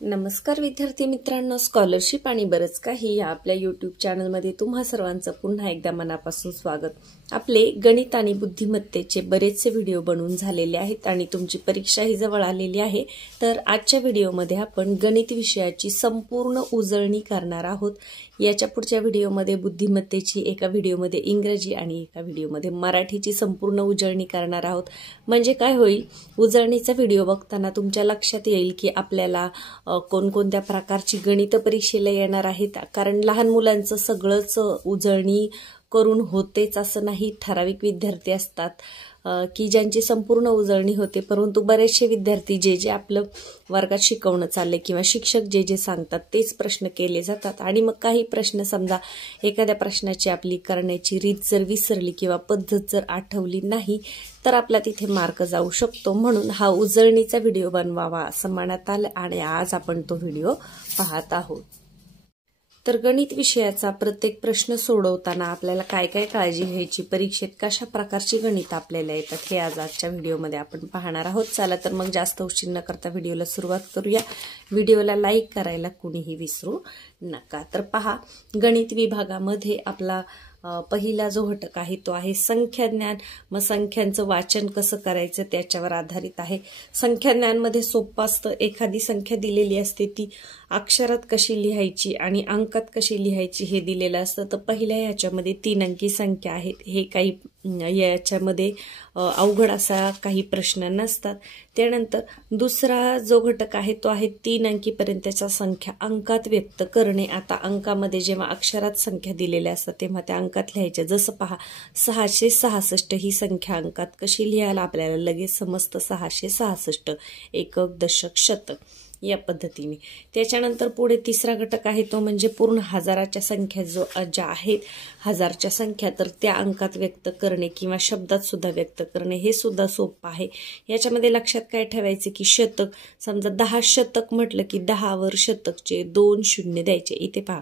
नमस्कार विद्यार्थी मित्रांनो, स्कॉलरशिप आणि बरंच काही या आपल्या यूट्यूब चॅनलमध्ये तुम्हा सर्वांचं पुन्हा एकदा मनापासून स्वागत। आपले गणित आणि बुद्धिमत्तेचे बरेचसे व्हिडिओ बनवून झालेले आहेत आणि तुमची परीक्षाही जवळ आलेली आहे। तर आजच्या व्हिडिओमध्ये आपण गणित विषयाची संपूर्ण उजळणी करणार आहोत। याच्या पुढच्या व्हिडिओमध्ये बुद्धिमत्तेची, एका व्हिडिओमध्ये इंग्रजी आणि एका व्हिडिओमध्ये मराठीची संपूर्ण उजळणी करणार आहोत। म्हणजे काय होईल, उजळणीचा व्हिडिओ बघताना तुमच्या लक्षात येईल की आपल्याला कोणकोणत्या प्रकारची गणित परीक्षेला येणार आहेत। कारण लहान मुलांचं सगळंच उजळणी करून होतेच असं नाही, ठराविक विद्यार्थी असतात की ज्यांची संपूर्ण उजळणी होते, परंतु बरेचसे विद्यार्थी जे आपलं वर्गात शिकवणं चाललंय किंवा शिक्षक जे सांगतात तेच प्रश्न केले जातात आणि मग काही प्रश्न समजा एखाद्या प्रश्नाची आपली करण्याची रीत जर विसरली किंवा पद्धत जर आठवली नाही तर आपला तिथे मार्क जाऊ शकतो। म्हणून हा उजळणीचा व्हिडिओ बनवावा असं मनात आलं आणि आज आपण तो व्हिडिओ पाहत आहोत। तर गणित विषयाचा प्रत्येक प्रश्न सोडवताना आपल्याला काय काय काळजी घ्यायची, परीक्षेत कशा प्रकारची गणित आपल्याला येतात हे आज आजच्या व्हिडिओमध्ये आपण पाहणार आहोत। चला तर मग जास्त उशीर न करता व्हिडिओला सुरुवात करूया। व्हिडिओला लाईक करायला कुणीही विसरू नका। तर पहा, गणित विभागामध्ये आपला पहिला जो घटक आहे तो आहे संख्याज्ञान। मग संख्यांचं वाचन कसं करायचं त्याच्यावर आधारित आहे। संख्याज्ञानमध्ये सोपं असतं, एखादी संख्या दिलेली असते ती अक्षरात कशी लिहायची आणि अंकात कशी लिहायची हे दिलेलं असतं। तर पहिल्या याच्यामध्ये 3 अंकी संख्या आहेत, हे काही याच्यामध्ये अवघड असा काही प्रश्न नसतात। त्यानंतर दुसरा जो घटक आहे तो आहे 3 अंकीपर्यंतच्या संख्या अंकात व्यक्त करणे। आता अंकामध्ये जेव्हा अक्षरात संख्या दिलेल्या असतात तेव्हा त्या अंकात लिहायच्या। जसं पहा 666 ही संख्या अंकात कशी लिहायला आपल्याला लगेच समजतं, 666 एकक दशक शतक या पद्धतीने। त्याच्यानंतर पुढे तिसरा घटक आहे तो म्हणजे पूर्ण हजाराच्या संख्या ज्या आहेत हजारच्या संख्या, तर त्या अंकात व्यक्त करणे किंवा शब्दात सुद्धा व्यक्त करणे हे सुद्धा सोपं आहे। याच्यामध्ये लक्षात काय ठेवायचे की शतक, समजा 10 शतक म्हटलं की 10 वर शतकचे 2 शून्य द्यायचे। इथे पहा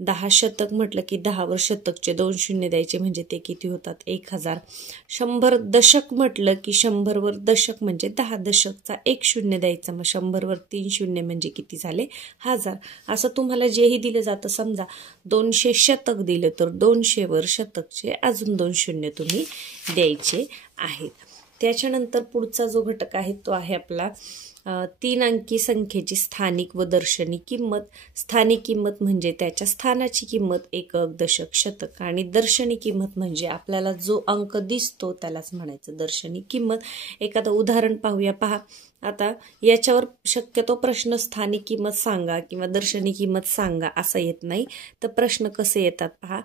10 शतक म्हटलं की 10 वर शतकचे 2 शून्य द्यायचे, म्हणजे ते किती होतात 1000। 100 दशक म्हटलं की 100 वर दशक म्हणजे 10 दशकचा 1 शून्य द्यायचं, मग 100 वर 3 शून्य म्हणजे किती झाले 1000। असं तुम्हाला जेही दिलं जातं, समजा 200 शतक दिलं तर 200 वर शतकचे अजून 2 शून्य तुम्ही द्यायचे आहेत। त्याच्यानंतर पुढचा जो घटक आहे तो आहे आपला 3 अंकी संख्येची स्थानिक व दर्शनी किंमत। स्थानिक किंमत म्हणजे त्याच्या स्थानाची किंमत, एकक दशक शतक, आणि दर्शनी किंमत म्हणजे आपल्याला जो अंक दिसतो त्यालाच म्हणायचं दर्शनी किंमत। एखादं उदाहरण पाहूया। पहा, आता याच्यावर शक्यतो प्रश्न स्थानिक किंमत सांगा किंवा दर्शनी किंमत सांगा असं येत नाही, तर प्रश्न कसे येतात पहा,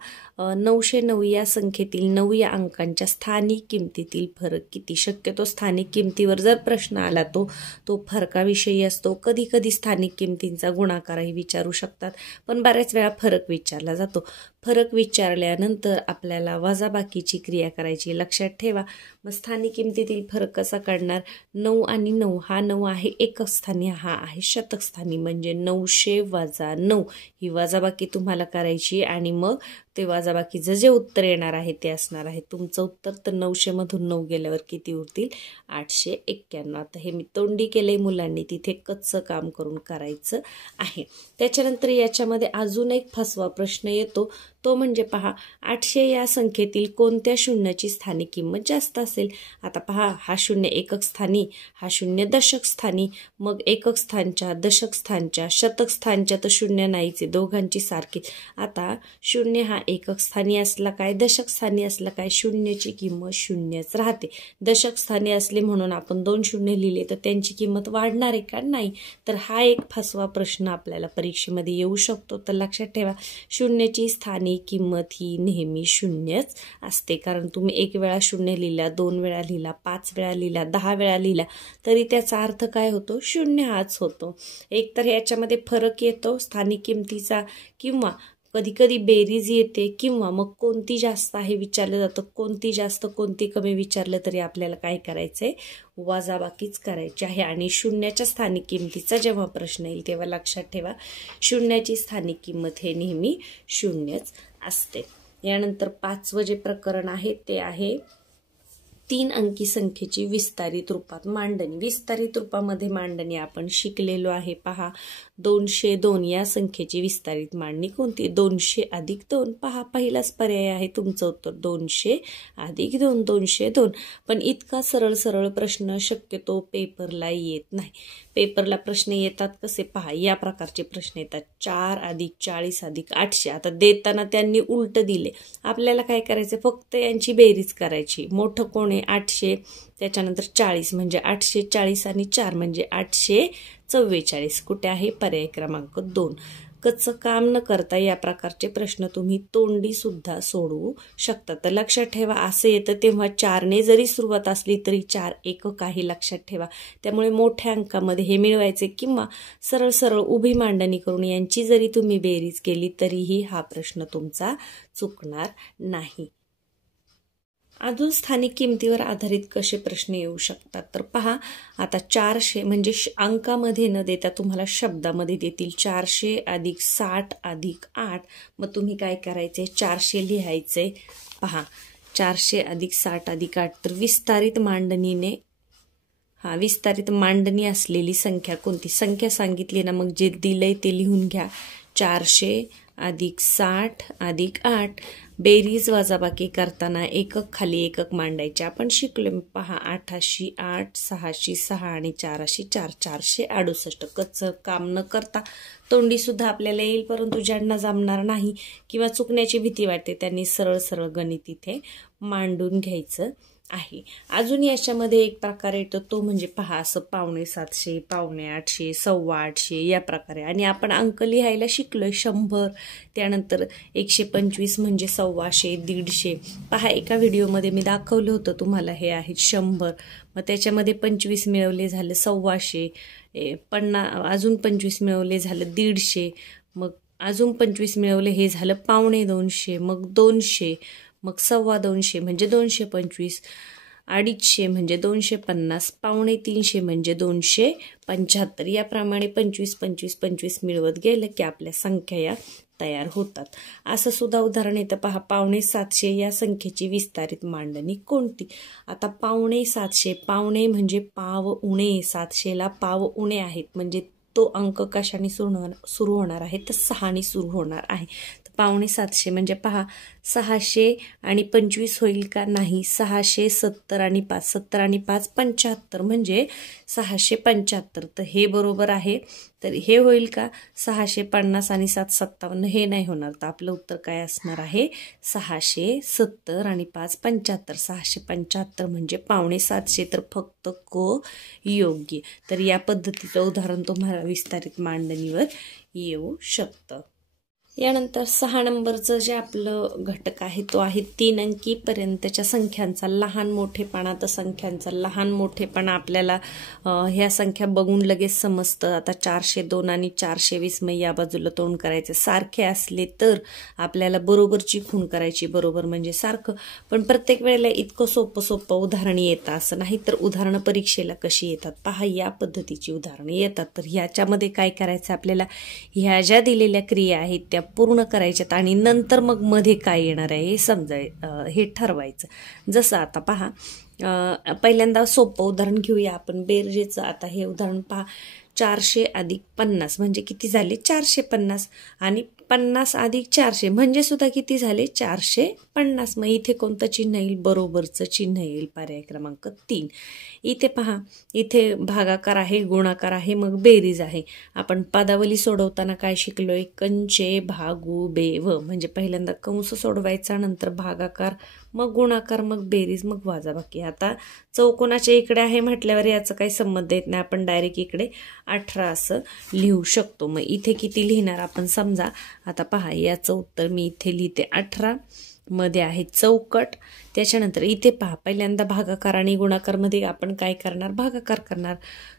909 या संख्येतील 9 या अंकांच्या स्थानिक किमतीतील फरक किती। शक्यतो स्थानिक किमतीवर जर प्रश्न आला तो फरकाविषयी असतो। कधी कधी स्थानिक किमतींचा गुणाकारही विचारू शकतात, पण बऱ्याच वेळा फरक विचारला जातो। फरक विचारल्यानंतर आपल्याला वजाबाकीची क्रिया करायची, लक्षात ठेवा। मग स्थानिक किमतीतील फरक कसा काढणार, 9 आणि 9, हा 9 आहे एकक स्थानी, हा आहे शतक स्थानी, म्हणजे 900 वजा 9 ही वजाबाकी तुम्हाला करायची आणि मग ते वजाबाकीचं जे उत्तर येणार आहे ते असणार आहे तुमचं उत्तर। तर 900 मधून 9 गेल्यावर किती उरतील 891। आता हे मी तोंडी केले, मुलांनी तिथे कच्चं काम करून करायचं आहे। त्याच्यानंतर याच्यामध्ये अजून एक फसवा प्रश्न येतो, तो म्हणजे पहा 800 या संख्येतील कोणत्या शून्याची स्थानिक किंमत जास्त असेल। आता पहा, हा शून्य एकक स्थानी, हा शून्य दशक स्थानी, मग एकक स्थानच्या, दशक स्थानच्या, शतक स्थानच्या तर शून्य नाहीचे, दोघांची सारखी। आता शून्य हा एकक स्थानी असला काय, दशक स्थानी असला काय, शून्याची किंमत शून्यच राहते। दशक स्थानी असले म्हणून आपण 2 शून्य लिहिले तर त्यांची किंमत वाढणार आहे का, नाही। तर हा एक फसवा प्रश्न आपल्याला परीक्षेमध्ये येऊ शकतो। तर लक्षात ठेवा, शून्याची स्थानिक किंमत ही नेहमी शून्यच असते, कारण तुम्ही 1 वेळा शून्य लिहिला, 2 वेळा लिहिला, 5 वेळा लिहिला, 10 वेळा लिहिला तरी त्याचा अर्थ काय होतो, शून्य हाच होतो। एक तर याच्यामध्ये फरक येतो स्थानिक किमतीचा, किंवा कधी कधी बेरीज येते, किंवा मग कोणती जास्त आहे विचारलं जातं, कोणती जास्त कोणती कमी विचारलं तरी आपल्याला काय करायचंय, वजाबाकीच करायची आहे। आणि शून्याच्या स्थानिक किमतीचा जेव्हा प्रश्न येईल तेव्हा लक्षात ठेवा, शून्याची स्थानिक किंमत हे नेहमी शून्यच असते। यानंतर 5वं जे प्रकरण आहे ते आहे 3 अंकी संख्येची विस्तारित रूपात मांडणी। विस्तारित रूपामध्ये मांडणी आपण शिकलेलो आहे। पहा 202 या संख्येची विस्तारित मांडणी कोणती? 200 अधिक 2। पहा पहिलाच पर्याय आहे तुमचं उत्तर 200 अधिक 2, 202। पण इतका सरळ प्रश्न शक्यतो पेपरला येत नाही। पेपरला प्रश्न येतात कसे? पहा या प्रकारचे प्रश्न येतात 4 अधिक 40 अधिक 800। आता देताना त्यांनी उलट दिले, आपल्याला काय करायचं? फक्त यांची बेरीज करायची। मोठं कोण आहे? 800, त्याच्यानंतर 40 म्हणजे 840 आणि 4 म्हणजे 844। कुठे आहे? पर्याय क्रमांक 2। कच्चं काम न करता या प्रकारचे प्रश्न तुम्ही तोंडी सुद्धा सोडवू शकता। तर लक्षात ठेवा, असं येतं तेव्हा 4ने जरी सुरुवात असली तरी 4 एकक आहे, लक्षात ठेवा। त्यामुळे मोठ्या अंकामध्ये हे मिळवायचे किंवा सरळ उभी मांडणी करून यांची जरी तुम्ही बेरीज केली तरीही हा प्रश्न तुमचा चुकणार नाही। अजून स्थानिक किमतीवर आधारित कसे प्रश्न येऊ शकतात? तर पहा आता 400 म्हणजे अंकामध्ये न देता तुम्हाला शब्दामध्ये देतील 400 अधिक 60 अधिक 8। मग तुम्ही काय करायचे? 400 लिहायचे। पहा 400 अधिक 60 अधिक 8 तर विस्तारित मांडणीने विस्तारित मांडणी असलेली संख्या कोणती? संख्या सांगितली ना, मग जे दिलंय ते लिहून घ्या। 400 अधिक 60 अधिक 8 बेरीज वजाबाकी करताना एकक खाली एकक मांडायचे आपण शिकलो। पहा 8 8 6 6 आणि 4 4 468। कच्चं काम न करता तोंडी सुद्धा आपल्याला येईल, परंतु ज्यांना जमणार नाही किंवा चुकण्याची भीती वाटते त्यांनी सरळ गणित इथे मांडून घ्यायचं आहे। अजून याच्यामध्ये एक प्रकार येतो तो म्हणजे पहा असं 750, 750, 850 या प्रकारे। आणि आपण अंक लिहायला शिकलोय 100, त्यानंतर 125 म्हणजे 125, 150। पहा एका व्हिडिओमध्ये मी दाखवलं होतं तुम्हाला, हे आहे 100, मग त्याच्यामध्ये 25 मिळवले झालं 125, 50 अजून 25 मिळवले झालं 150, मग अजून 25 मिळवले हे झालं 250, मग 200, मग 250 म्हणजे 225, 250 म्हणजे 250, 350 म्हणजे 275। याप्रमाणे 25 25 25 मिळवत गेलं की आपल्या संख्या या तयार होतात। असं सुद्धा उदाहरण येतं पहा 750 या संख्येची विस्तारित मांडणी कोणती? आता 750, पावणे म्हणजे पाव उणे, 700ला पाव उणे आहेत म्हणजे तो अंक कशाने सुरू होणार आहे? तर 6ने सुरू होणार आहे। 750 म्हणजे पहा 600 आणि 25 होईल का? नाही। 670 आणि 5, 70 आणि 5 75 म्हणजे 675। तर हे बरोबर आहे। तर हे होईल का? 650 आणि 7 57, हे नाही होणार। तर आपलं उत्तर काय असणार आहे? 670 आणि 5 75, 675 म्हणजे 750। तर फक्त योग्य। तर या पद्धतीचं उदाहरण तुम्हाला विस्तारित मांडणीवर येऊ शकतं। यानंतर 6 नंबरचं जे आपलं घटक आहे तो आहे 3 अंकी पर्यंतच्या संख्यांचा लहान मोठेपणा। तर संख्यांचा लहान मोठेपणा आपल्याला ह्या संख्या बघून लगेच समजतं। आता 402 आणि 420 मग या बाजूला तोंड करायचं, सारखे असले तर आपल्याला बरोबरची खूण करायची। बरोबर म्हणजे सारखं, पण प्रत्येक वेळेला इतकं सोपं उदाहरण येतं असं नाही। तर उदाहरणं परीक्षेला कशी येतात? पहा या पद्धतीची उदाहरणं येतात। तर ह्याच्यामध्ये काय करायचं आपल्याला? ह्या ज्या दिलेल्या क्रिया आहेत त्या पूर्ण करायच्यात आणि नंतर मग मध्ये काय येणार आहे हे हे ठरवायचं। जसं आता पहा पहिल्यांदा सोपं उदाहरण घेऊया आपण बेरजेचं। आता हे उदाहरण पहा 400 अधिक 50 म्हणजे किती झाले? 450 आणि 50 अधिक 400 म्हणजे सुद्धा किती झाले? 450। मग इथे कोणतं चिन्ह येईल? बरोबरचं चिन्ह येईल, पर्याय क्रमांक 3। इथे पहा इथे भागाकार आहे, गुणाकार आहे, मग बेरीज आहे। आपण पदावली सोडवताना काय शिकलोय? कंचे भागू बेव म्हणजे पहिल्यांदा कंस सोडवायचा, नंतर भागाकार, मग गुणाकार, मग बेरीज, मग वजाबाकी। आता चौकोनाच्या इकडे आहे म्हटल्यावर याचा काही संबंध येत नाही, आपण डायरेक्ट इकडे 18 असं लिहू शकतो। मग इथे किती लिहिणार आपण समजा। आता पहा याचं उत्तर मी इथे लिहिते 18, मध्ये आहे चौकट। त्याच्यानंतर इथे पहा पहिल्यांदा भागाकार आणि गुणाकार मध्ये आपण काय करणार? भागाकार करणार।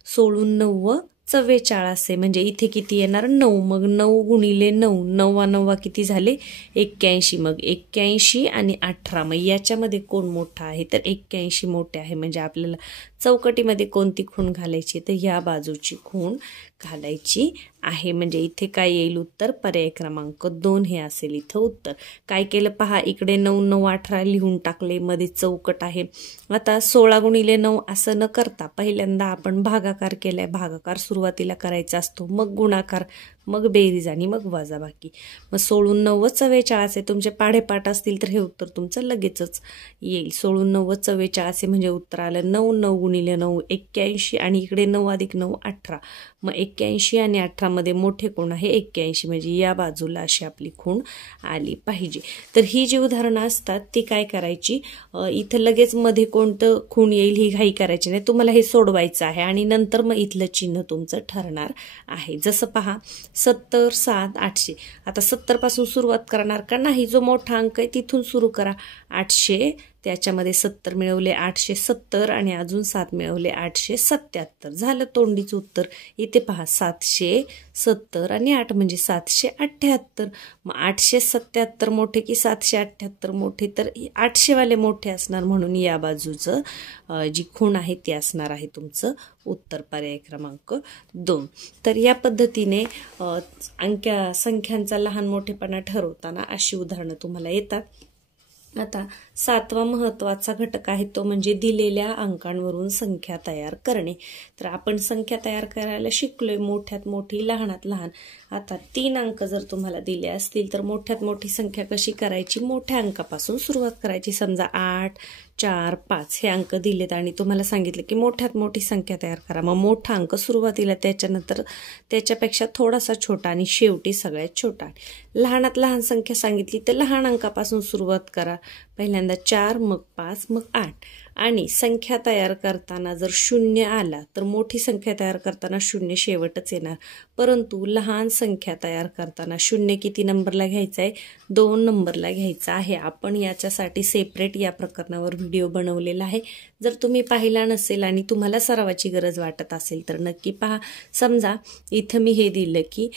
16 9 44 म्हणजे इथे किती येणार? 9, मग 9 गुणिले 9, 9 9 किती झाले? 81, मग 81 आणि 18 मग याच्यामध्ये कोण मोठा आहे? तर 81 मोठे आहे म्हणजे आपल्याला चौकटीमध्ये कोणती खूण घालायची, तर ह्या बाजूची खूण घालायची आहे. म्हणजे इथे काय येईल उत्तर, पर्याय क्रमांक 2 हे असेल इथं उत्तर. काय केलं पहा, इकडे 9 9 18 लिहून टाकले, मध्ये चौकट आहे. आता 16 गुणिले 9 असं न करता पहिल्यांदा आपण भागाकार केलाय. भागाकार सुरुवातीला करायचा असतो, मग गुणाकार, मग बेरीज आणि मग वजाबाकी. मग 16 9 44 आहे. तुमचे पाढेपाठ असतील तर हे उत्तर तुमचं लगेचच येईल. 16 9 44 आहे म्हणजे उत्तर आलं 9. 9 गुणिले 9 81 आणि इकडे 9 अधिक 9 18. मग 81 आणि 18 मध्ये मोठे कोण आहे 81, म्हणजे या बाजूला अशी आपली खूण आली पाहिजे. तर ही जी उदाहरणं असतात ती काय करायची, इथं लगेच मध्ये कोणतं खूण येईल ही घाई करायची नाही. तुम्हाला हे सोडवायचं आहे आणि नंतर मग इथलं चिन्ह तुमचं ठरणार आहे. जसं पहा 70 7 800. आता 70 पासून सुरुवात करणार का नाही, जो मोठा अंक आहे तिथून सुरू करा. 800, त्याच्यामध्ये 70 मिळवले 870 आणि अजून 7 मिळवले 877. झालं तोंडीचं उत्तर. इथे पहा 770 आणि 8 म्हणजे 778. मग 877 मोठे की 778 मोठे, तर 800 वाले मोठे असणार, म्हणून या बाजूचं जी खूण आहे ती असणार आहे तुमचं उत्तर, पर्याय क्रमांक 2. तर या पद्धतीने संख्यांचा लहान मोठेपणा ठरवताना अशी उदाहरणं तुम्हाला येतात. आता 7वा महत्त्वाचा घटक आहे तो म्हणजे दिलेल्या अंकांवरून संख्या तयार करणे. तर आपण संख्या तयार करायला शिकलोय, मोठ्यात मोठी लहानात लहान. आता 3 अंक जर तुम्हाला दिले असतील तर मोठ्यात मोठी संख्या कशी करायची, मोठ्या अंकापासून सुरुवात करायची. समजा 8 4 5 हे अंक दिलेत आणि तुम्हाला सांगितलं की मोठ्यात मोठी संख्या तयार करा. मग मोठा अंक सुरुवातीला, त्याच्यानंतर त्याच्यापेक्षा थोडासा छोटा आणि शेवटी सगळ्यात छोटा. लहानात लहान संख्या सांगितली तर लहान अंकापासून सुरुवात करा. पहिल्यांदा 4, मग 5, मग 8. आणि संख्या तयार करताना जर 0 आला तर मोठी संख्या तयार करताना 0 शेवटच येणार. परंतु लहान संख्या तयार करताना 0 किती नंबरला घ्यायचा आहे, 2 नंबरला घ्यायचा आहे. आपण याच्यासाठी सेपरेट या प्रकरणावर व्हिडिओ बनवलेला आहे. जर तुम्ही पाहिला नसेल आणि तुम्हाला सरावाची गरज वाटत असेल तर नक्की पहा. समजा इथं मी हे दिलं की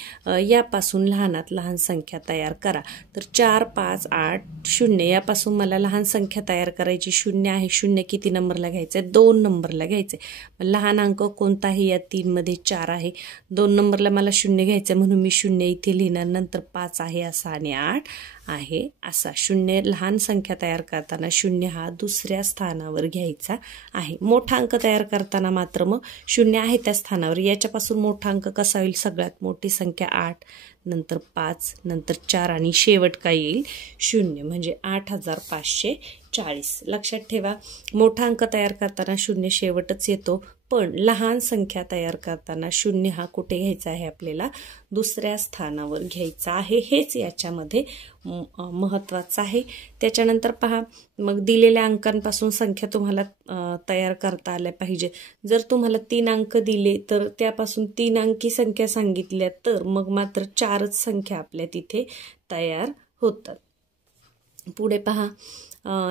यापासून लहानात लहान संख्या तयार करा. तर 4 5 8 0 यापासून मला लहान संख्या तयार करायची. 0 आहे, 0 किती नंबरला घ्यायचं आहे, 2 नंबरला घ्यायचं आहे. लहान अंक कोणता आहे, या 3 मध्ये 4 आहे. 2 नंबरला मला 0 घ्यायचं म्हणून मी 0 इथे लिहिणार. नंतर 5 आहे असा आणि 8 आहे असा. 0 लहान संख्या तयार करताना 0 हा दुसऱ्या स्थानावर घ्यायचा आहे. मोठा अंक तयार करताना मात्र मग 0 आहे त्या स्थानावर. याच्यापासून मोठा अंक कसा होईल, सगळ्यात मोठी संख्या 8, नंतर 5, नंतर 4 आणि शेवट काय येईल 0, म्हणजे 8540. लक्षात ठेवा, मोठा अंक तयार करताना 0 शेवटच येतो, पण लहान संख्या तयार करताना 0 हा कुठे घ्यायचा आहे, आपल्याला दुसऱ्या स्थानावर घ्यायचा आहे. हेच याच्यामध्ये महत्त्वाचं आहे. त्याच्यानंतर पहा, मग दिलेल्या अंकांपासून संख्या तुम्हाला तयार करता आल्या पाहिजे. जर तुम्हाला 3 अंक दिले तर त्यापासून 3 अंकी संख्या सांगितल्या तर मग मात्र 4च संख्या आपल्या तिथे तयार होतात. पुढे पहा,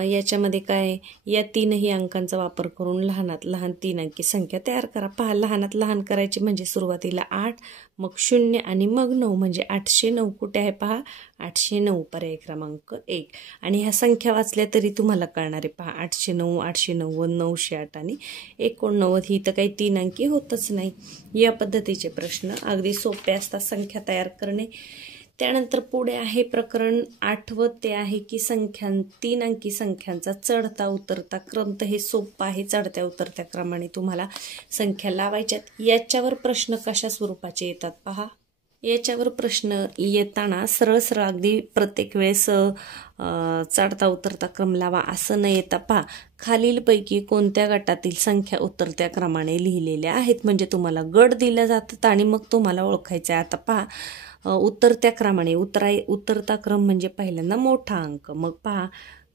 याच्यामध्ये काय, या 3ही अंकांचा वापर करून लहानात लहान 3 अंकी संख्या तयार करा. पहा, लहानात लहान करायची म्हणजे सुरुवातीला 8, मग 0 आणि मग 9, म्हणजे 809 कुठे आहे पहा, 809 पर्याय क्रमांक 1. आणि ह्या संख्या वाचल्या तरी तुम्हाला कळणार आहे. पहा 809 890 908 आणि 89. ही तर काही 3 अंकी होतच नाही. या पद्धतीचे प्रश्न अगदी सोपे असतात संख्या तयार करणे. त्यानंतर पुढे आहे प्रकरण 8वं, ते आहे की 3 अंकी संख्यांचा चढता उतरता क्रम. तर हे सोपं आहे, चढत्या उतरत्या क्रमाने तुम्हाला संख्या लावायच्यात. याच्यावर प्रश्न कशा स्वरूपाचे येतात पहा. याच्यावर प्रश्न येताना सरळ सरळ अगदी प्रत्येक वेळेस चढता उतरता क्रम लावा असं न येता पहा, खालीलपैकी कोणत्या गटातील संख्या उतरत्या क्रमाने लिहिलेल्या आहेत. म्हणजे तुम्हाला गट दिल्या जातात आणि मग तुम्हाला ओळखायचं आहे. आता पहा, उतरत्या क्रमाने उतरता क्रम म्हणजे पहिल्यांदा मोठा अंक, मग पहा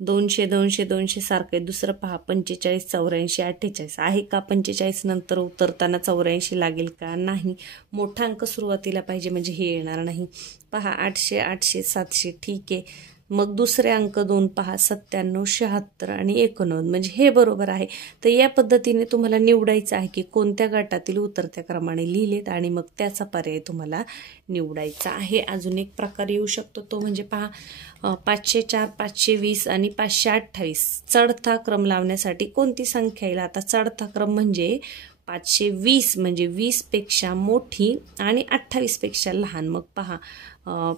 200 200 200 सारखं आहे. दुसरं पहा 45 84 48 आहे का, 45 नंतर उतरताना 84 लागेल का, नाही. मोठा अंक सुरुवातीला पाहिजे म्हणजे हे येणार नाही. पहा 800 800 700 ठीक आहे. मग दुसरे अंक 2 पहा 97, 76 आणि 89, म्हणजे हे बरोबर आहे. तर या पद्धतीने तुम्हाला निवडायचं आहे की कोणत्या गटातील उतरत्या क्रमाने लिहिलेत आणि मग त्याचा पर्याय तुम्हाला निवडायचा आहे. अजून एक प्रकार येऊ शकतो तो म्हणजे पहा 504, 520 आणि 528 चढता क्रम लावण्यासाठी कोणती संख्या येईल. आता चढता क्रम म्हणजे 520 म्हणजे 20 पेक्षा मोठी आणि 28 पेक्षा लहान. मग पहा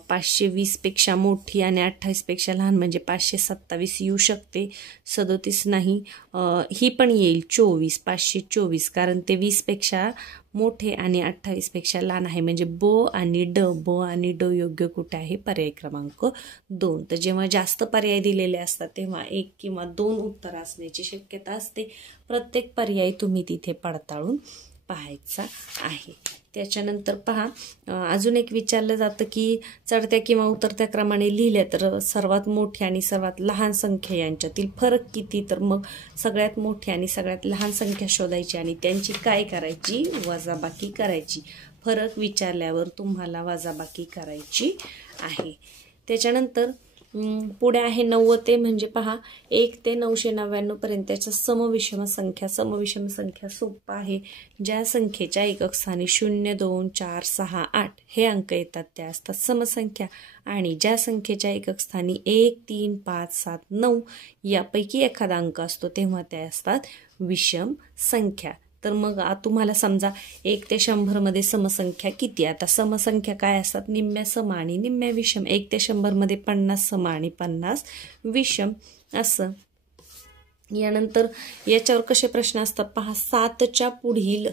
520 पेक्षा मोठी आणि 28 पेक्षा लहान म्हणजे 527 येऊ शकते, 37 नाही, ही पण येईल 24, 524, कारण ते 20 पेक्षा मोठे आणि 28 पेक्षा लहान आहे, म्हणजे ब आणि ड योग्य कुठे आहे, पर्याय क्रमांक 2. तर जेव्हा जास्त पर्याय दिलेले असतात तेव्हा 1 किंवा 2 उत्तर असण्याची शक्यता असते. प्रत्येक पर्याय तुम्ही तिथे पडताळून पाहायचा आहे. त्याच्यानंतर पहा अजून एक विचारलं जातं की चढत्या किंवा उतरत्या क्रमाने लिहिल्या तर सर्वात मोठी आणि सर्वात लहान संख्या यांच्यातील फरक किती. तर मग सगळ्यात मोठी आणि सगळ्यात लहान संख्या शोधायची आणि त्यांची काय करायची, वजाबाकी करायची. फरक विचारल्यावर तुम्हाला वजाबाकी करायची आहे. त्याच्यानंतर पुढे आहे 90 ते म्हणजे पहा 1 ते 999 पर्यंतच्या समविषम संख्या. समविषम संख्या सोपं आहे. ज्या संख्येच्या एकक स्थानी 0, 2, 4, 6, 8 हे अंक येतात त्या असतात समसंख्या आणि ज्या संख्येच्या एकक स्थानी 1, 3, 5, 7, 9 यापैकी एखादा अंक असतो तेव्हा त्या असतात विषम संख्या. तर मग तुम्हाला समजा 1 ते 100 मध्ये समसंख्या किती. आता समसंख्या काय असतात, निम्म्या सम आणि निम्म्या विषम. 1 ते 100 मध्ये 50 सम आणि 50 विषम असं. यानंतर याच्यावर कसे प्रश्न असतात पहा 7च्या पुढील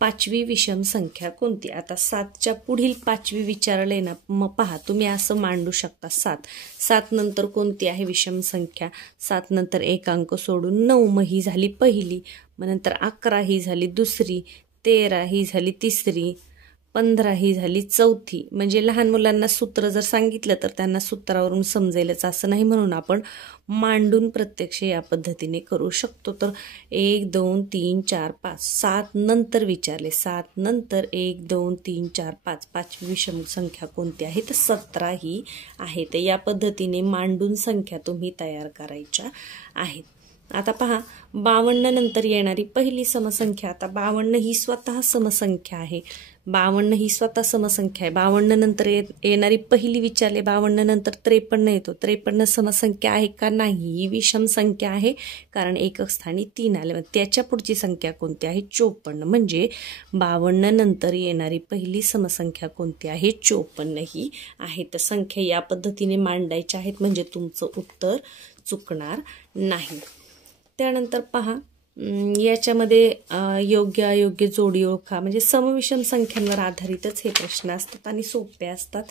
5वी विषम संख्या कोणती. आता 7च्या पुढील 5वी विचारले ना, मग पहा तुम्ही असं मांडू शकता 7 नंतर कोणती आहे विषम संख्या. 7 नंतर एक अंक सोडून 9, मग ही झाली पहिली, मग नंतर 11 ही झाली दुसरी, 13 ही झाली तिसरी, 15 ही झाली चौथी. म्हणजे लहान मुलांना सूत्र जर सांगितलं तर त्यांना सूत्रावरून समजेलच असं नाही, म्हणून आपण मांडून प्रत्यक्ष या पद्धतीने करू शकतो. तर 1, 2, 3, 4, 5 7 नंतर विचारले, 7 नंतर 1, 2, 3, 4, 5 5वी विषम संख्या कोणती आहे तर 17 ही आहे. तर या पद्धतीने मांडून संख्या तुम्ही तयार करायच्या आहेत. आता पहा 52 नंतर येणारी पहिली समसंख्या. आता 52 ही स्वतः समसंख्या आहे. 52 ही स्वतः समसंख्या आहे. 52 नंतर येणारी पहिली विचारले, 52 नंतर 53 येतो. 53 समसंख्या आहे का, नाही, ही विषम संख्या आहे कारण एकक स्थानी 3 आले. त्याच्या पुढची संख्या कोणती आहे 54. म्हणजे 52 नंतर येणारी पहिली समसंख्या कोणती आहे 54 ही आहे. तर संख्या या पद्धतीने मांडायच्या आहेत म्हणजे तुमचं उत्तर चुकणार नाही. त्यानंतर पहा याच्यामध्ये योग्य अयोग्य जोडी ओळखा. म्हणजे समविषम संख्यांवर आधारितच हे प्रश्न असतात आणि सोपे असतात.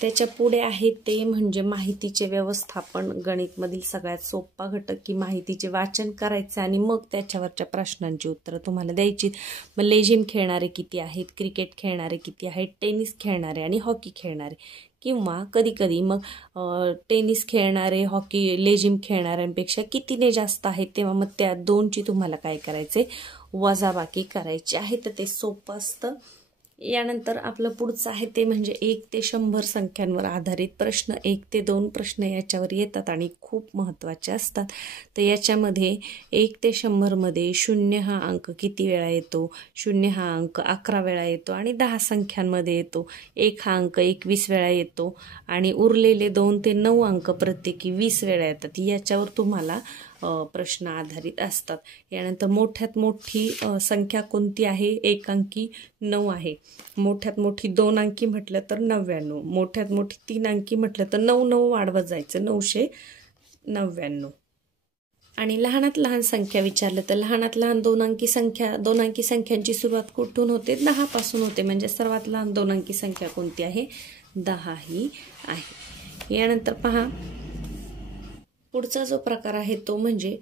त्याच्या पुढे आहे ते म्हणजे माहितीचे व्यवस्थापन. गणितमधील सगळ्यात सोपा घटक की माहितीचे वाचन करायचे आणि मग त्याच्यावरच्या प्रश्नांची उत्तरं तुम्हाला द्यायची. मग लेझिम खेळणारे किती आहेत, क्रिकेट खेळणारे किती आहेत, टेनिस खेळणारे आणि हॉकी खेळणारे, किंवा कधी कधी मग टेनिस खेळणारे हॉकी लेझिम खेळणाऱ्यांपेक्षा कितीने जास्त आहेत, तेव्हा मग त्या 2ची तुम्हाला काय करायचे वजाबाकी करायची आहे. तर ते सोपं असतं. यानंतर आपलं पुढचं आहे ते म्हणजे 1 ते 100 संख्यांवर आधारित प्रश्न. 1 ते 2 प्रश्न याच्यावर येतात आणि खूप महत्त्वाचे असतात. तर याच्यामध्ये 1 ते 100 मध्ये 0 हा अंक किती वेळा येतो, 0 हा अंक 11 वेळा येतो आणि 10 संख्यांमध्ये येतो. 1 हा अंक 21 वेळा येतो आणि उरलेले 2 ते 9 अंक प्रत्येकी 20 वेळा येतात. याच्यावर तुम्हाला प्रश्न आधारित असतात. यानंतर मोठ्यात मोठी संख्या कोणती आहे, 1 अंकी 9 आहे. मोठ्यात मोठी 2 अंकी म्हटलं तर 99, मोठ्यात मोठी 3 अंकी म्हटलं तर 9 वाढवत जायचं 999. आणि लहानात लहान संख्या विचारलं तर लहानात लहान 2 अंकी संख्यांची सुरुवात कुठून होते, 10 पासून होते. म्हणजे सर्वात लहान 2 अंकी संख्या कोणती आहे 10 ही आहे. यानंतर पहा पुढचा जो प्रकार आहे तो म्हणजे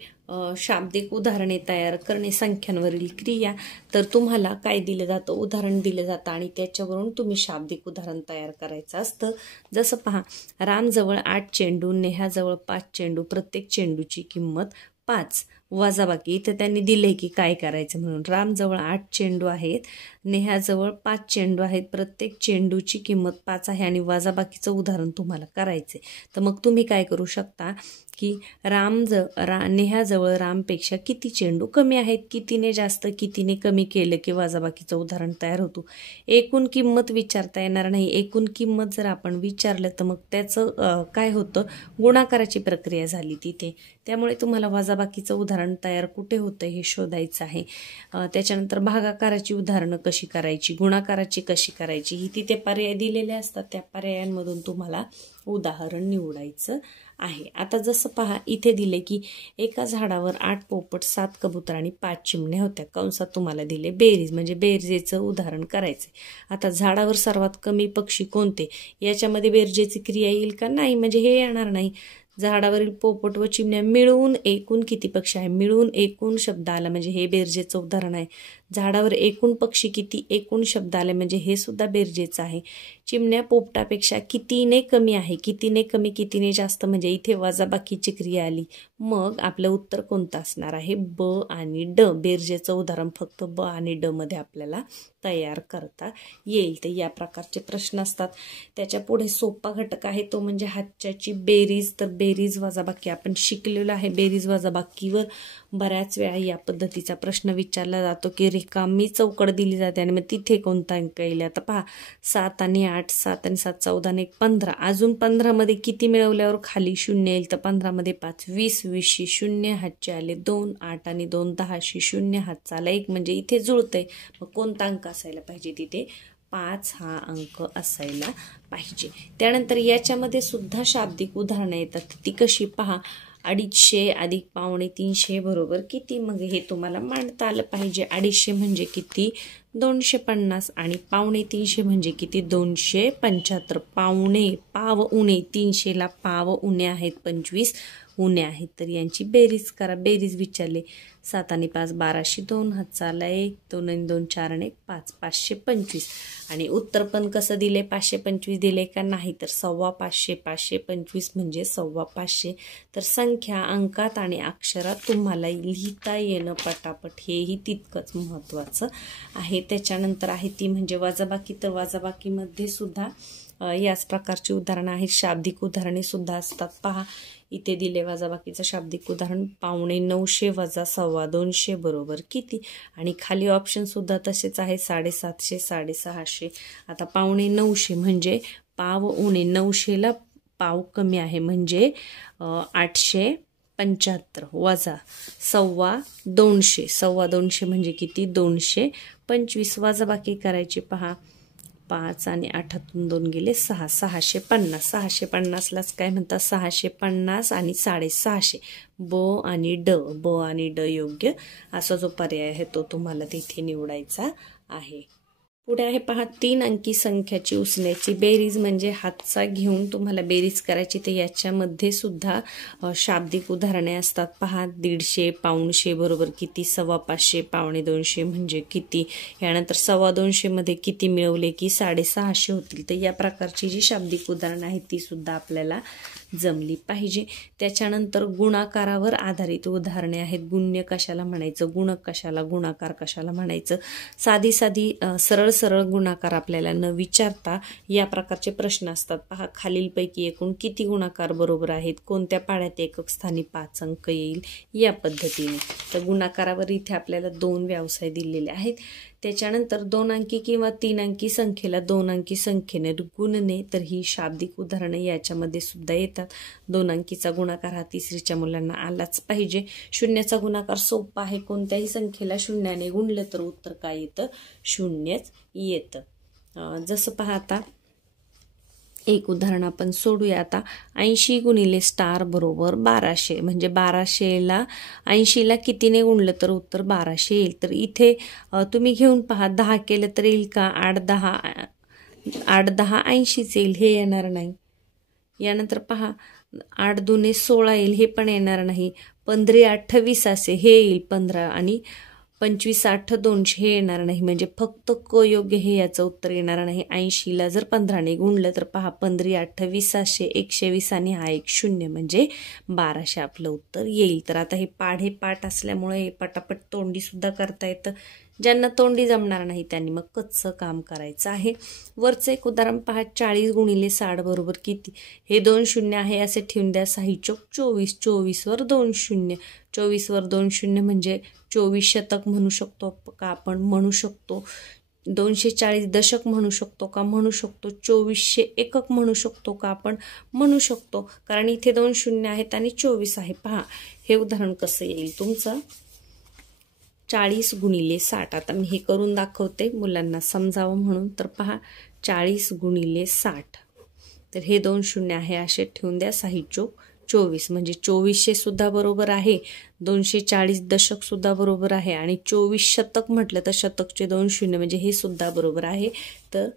शाब्दिक उदाहरणे तयार करणे, संख्यांवरील क्रिया. तर तुम्हाला काय दिलं जातं, उदाहरण दिलं जातं आणि त्याच्यावरून तुम्ही शाब्दिक उदाहरण तयार करायचं असतं. जसं पहा रामजवळ 8 चेंडू, नेहाजवळ 5 चेंडू, प्रत्येक चेंडूची किंमत 5. वजाबाकी इथे त्यांनी दिले की काय करायचं म्हणून. रामजवळ 8 चेंडू आहेत, नेहाजवळ 5 चेंडू आहेत, प्रत्येक चेंडूची किंमत 5 आहे आणि वजाबाकीचं उदाहरण तुम्हाला करायचे. तर मग तुम्ही काय करू शकता की नेहाजवळ रामपेक्षा किती चेंडू कमी आहेत, कितीने जास्त कितीने कमी केलं की वजाबाकीचं उदाहरण तयार होतो. एकूण किंमत विचारता येणार नाही. एकूण किंमत जर आपण विचारलं तर मग त्याचं काय होतं, गुणाकाराची प्रक्रिया झाली तिथे. त्यामुळे तुम्हाला वजाबाकीचं उदाहरण तयार कुठे होतं हे शोधायचं आहे. त्याच्यानंतर भागाकाराची उदाहरणं कशी करायची, गुणाकाराची कशी करायची, ही तिथे पर्याय दिलेले असतात. त्या पर्यायांमधून तुम्हाला उदाहरण निवडायचं आहे. आता जसं पहा इथे दिले की एका झाडावर 8 पोपट, 7 कबूतर आणि 5 चिमण्या होत्या. कंसात तुम्हाला दिले बेरीज, म्हणजे बेरजेचं उदाहरण करायचे. आता झाडावर सर्वात कमी पक्षी कोणते, याच्यामध्ये बेरजेची क्रिया येईल का, नाही, म्हणजे हे येणार नाही. झाडावरील पोपट व चिमण्या मिळून एकूण किती पक्षी आहे, मिळून एकूण शब्द आला म्हणजे हे बेरजेचं उदाहरण आहे. झाडावर एकूण पक्षी किती, एकूण शब्द आले म्हणजे हे सुद्धा बेरजेचं आहे. चिमण्या पोपटापेक्षा कितीने कमी आहे, कितीने कमी कितीने जास्त म्हणजे इथे वजाबाकीची क्रिया आली. मग आपलं उत्तर कोणतं असणार आहे, ब आणि ड. बेरजेचं उदाहरण फक्त ब आणि ड मध्ये आपल्याला तयार करता येईल. तर या प्रकारचे प्रश्न असतात. त्याच्या पुढे सोपा घटक आहे तो म्हणजे हातच्याची बेरीज. तर बेरीज वजाबाकी आपण शिकलेलो आहे. बेरीज वजाबाकीवर बऱ्याच वेळा या पद्धतीचा प्रश्न विचारला जातो की रिकामी चौकड दिली जाते आणि मग तिथे कोणता अंक येईल. आता पहा 7 आणि 8, 7 आणि 7 14 आणि 15. अजून 15 मध्ये किती मिळवल्यावर खाली 0 येईल, तर 15 मध्ये 5, 20, 20शी 0 हातचे आले 2, 8 आणि 2 10शी 0 हातचा आला 1, म्हणजे इथे जुळतंय. मग कोणता अंक असायला पाहिजे, तिथे 5 हा अंक असायला पाहिजे. त्यानंतर याच्यामध्ये सुद्धा शाब्दिक उदाहरणं येतात. ती कशी पहा, 250 अधिक 250 बरोबर किती, मग हे तुम्हाला मांडता आलं पाहिजे. 250 म्हणजे किती, 250 आणि 250 म्हणजे किती, 275. पाव उणे 300ला पाव उणे आहेत 25 उणे आहेत, तर यांची बेरीज करा. बेरीज विचारले 7 आणि 5 12शी 2 हातचा आला 1, 2 आणि 2 4 आणि 5 525. आणि उत्तर पण कसं दिले, 525 दिले का नाही, तर 525. 525 म्हणजे 525. तर संख्या अंकात आणि अक्षरात तुम्हाला लिहिता येणं पटापट हेही तितकंच महत्त्वाचं आहे. त्याच्यानंतर आहे ती म्हणजे वजाबाकी. तर वजाबाकीमध्ये सुद्धा याच प्रकारची उदाहरणं आहेत. शाब्दिक उदाहरणे सुद्धा असतात. पहा इथे दिले वजाबाकीचं शाब्दिक उदाहरण, 950 वजा 225 बरोबर किती, आणि खाली ऑप्शन सुद्धा तसेच आहे, 750 650. आता 950 म्हणजे पाव उणे 900ला पाव कमी आहे म्हणजे 875 वजा 225. 225 म्हणजे किती, 225. वजाबाकी करायची. पहा 5 आणि 8तून 2 गेले 6, 650. 650लाच काय म्हणतात, 650 आणि 650. ब आणि ड योग्य असा जो पर्याय आहे तो तुम्हाला तिथे निवडायचा आहे. पुढे आहे पहा 3 अंकी संख्याची उसण्याची बेरीज, म्हणजे हातचा घेऊन तुम्हाला बेरीज करायची. तर याच्यामध्ये सुद्धा शाब्दिक उदाहरणे असतात. पहा 150 पाऊणशे बरोबर किती, 550 250 म्हणजे किती, यानंतर 250 मध्ये किती मिळवले की 650 होतील. तर या प्रकारची जी शाब्दिक उदाहरणं आहेत ती सुद्धा आपल्याला जमली पाहिजे. त्याच्यानंतर गुणाकारावर आधारित उदाहरणे आहेत. गुण्य कशाला म्हणायचं, गुणक कशाला, गुणाकार कशाला म्हणायचं, साधी सरळ गुणाकार आपल्याला न विचारता या प्रकारचे प्रश्न असतात. पहा खालीलपैकी एकूण किती गुणाकार बरोबर आहेत, कोणत्या पाढ्यात एकक स्थानी 5 अंक येईल, या पद्धतीने. तर गुणाकारावर इथे आपल्याला 2 व्यवसाय दिलेले आहेत. त्याच्यानंतर 2 अंकी किंवा 3 अंकी संख्येला 2 अंकी संख्येने गुणणे, तर ही शाब्दिक उदाहरणे याच्यामध्ये सुद्धा येतात. 2 अंकीचा गुणाकार हा तिसरीच्या मुलांना आलाच पाहिजे. शून्याचा गुणाकार सोपा आहे. कोणत्याही संख्येला शून्याने गुणलं तर उत्तर काय येतं, 0च येतं. जसं पहा आता एक उदाहरण आपण सोडूया. आता 80 गुणिले स्टार बरोबर 1200, म्हणजे 1200ला 80ला कितीने गुणलं तर उत्तर 1200 येईल. तर इथे तुम्ही घेऊन पहा 10 केलं तर येईल का, 8 10 80च येईल, हे येणार नाही. यानंतर पहा 8 दुने 16 येईल, हे पण येणार नाही. 15 28 असे हे येईल 15, आणि 25, 60, 200 हे येणार नाही, म्हणजे फक्त क योग्य हे याचं उत्तर येणार नाही. 80ला जर 15ने गुणलं तर पहा 15, 8, 20, 120 आणि हा एक 0 म्हणजे 1200 आपलं उत्तर येईल. तर आता हे पाठ असल्यामुळे हे पटापट तोंडी सुद्धा करता येतं. ज्यांना तोंडी जमणार नाही त्यांनी मग कच्चं काम करायचं आहे. वरचं एक उदाहरण पहा, 40 गुणिले 60 बरोबर किती. हे 2 शून्य आहे असे ठेवून द्या. 6 चोक 24, 24 वर 2 शून्य, 24 वर 2 शून्य म्हणजे 24 शतक म्हणू शकतो का आपण? म्हणू शकतो. 240 दशक म्हणू शकतो का? म्हणू शकतो. 2400 एकक म्हणू शकतो का आपण? म्हणू शकतो, कारण इथे 2 शून्य आहेत आणि 24 आहे. पहा हे उदाहरण कसं येईल तुमचं. 40 गुणिले 60. आता मी हे करून दाखवते मुलांना समजावं म्हणून. तर पहा 40 गुणिले 60, तर हे 2 शून्य आहे असे ठेवून द्या. 6 चोक 24 म्हणजे 2400 सुद्धा बरोबर आहे. 240 दशक सुद्धा बरोबर आहे आणि 24 शतक म्हटलं तर शतकचे 2 शून्य म्हणजे हे सुद्धा बरोबर आहे. तर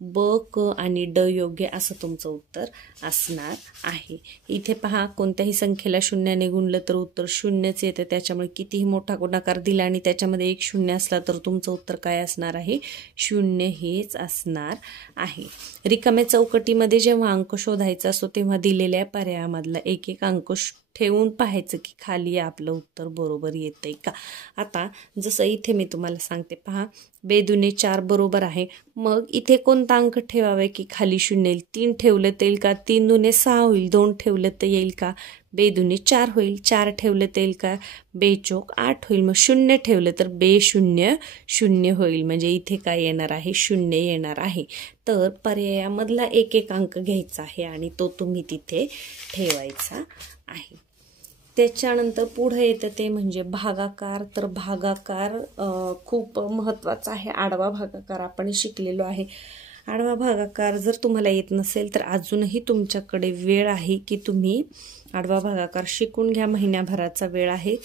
ब, क आणि ड योग्य असं तुमचं उत्तर असणार आहे. इथे पहा कोणत्याही संख्येला शून्याने गुणलं तर उत्तर शून्यच येतं. त्याच्यामुळे कितीही मोठा गुणाकार दिला आणि त्याच्यामध्ये एक शून्य असला तर तुमचं उत्तर काय असणार आहे? 0 हेच असणार आहे. रिकाम्या चौकटीमध्ये जेव्हा अंक शोधायचा असतो तेव्हा दिलेल्या पर्यायामधला एक एक अंक ठेवून पाहायचं की खाली आपलं उत्तर बरोबर येतंय का. आता जसं इथे मी तुम्हाला सांगते पहा, 2 दुने 4 बरोबर आहे. मग इथे कोणता अंक ठेवावे की खाली 0 येईल? 3 ठेवलं तर येईल का? 3 दुने 6 होईल. 2 ठेवलं तर येईल का? 2 दुने 4 होईल. 4 ठेवलं तर येईल का? 2 चोक 8 होईल. मग 0 ठेवलं तर 2 शून्य 0 होईल, म्हणजे इथे काय येणार आहे? 0 येणार आहे. तर पर्यायामधला एक एक अंक घ्यायचा आहे आणि तो तुम्ही तिथे ठेवायचा आहे. त्याच्यानंतर पुढे येतं ते म्हणजे भागाकार. तर भागाकार खूप महत्त्वाचा आहे. आडवा भागाकार आपण शिकलेलो आहे. आडवा भागाकार जर तुम्हाला येत नसेल तर अजूनही तुमच्याकडे वेळ आहे की तुम्ही आडवा भागाकार शिकून घ्या. महिन्याभराचा वेळ आहे.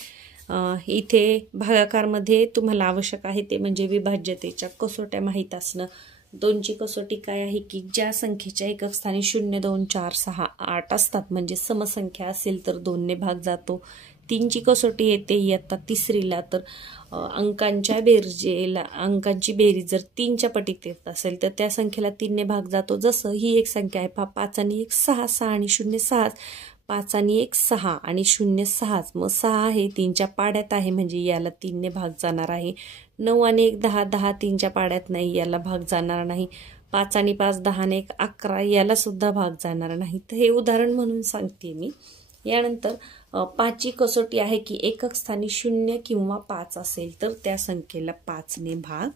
इथे भागाकारमध्ये तुम्हाला आवश्यक आहे ते म्हणजे विभाज्यतेच्या कसोट्या माहीत असणं. 2ची कसोटी काय आहे की ज्या संख्येच्या एकक स्थानी 0, 2, 4, 6, 8 असतात म्हणजे समसंख्या असेल तर 2 ने भाग जातो. 3ची कसोटी येते इयत्ता 3रीला, तर अंकांची बेरीज जर 3च्या पटीत येत असेल तर त्या संख्येला 3 ने भाग जातो. जसं ही एक संख्या आहे 5 आणि 1 6, 6 आणि 0 6, 5 आणि 1 6 आणि 0 6. मग 6 आहे 3च्या पाड्यात आहे म्हणजे याला 3 ने भाग जाणार आहे. 9 आणि 1 10, 10 3च्या पाड्यात नाही, याला भाग जाणार नाही. 5 आणि 5 10 आणि 1 11, याला सुद्धा भाग जाणार नाही. तर हे उदाहरण म्हणून सांगते मी. यानंतर 5ची कसोटी आहे की एकक स्थानी 0 किंवा 5 असेल तर त्या संख्येला 5 ने भाग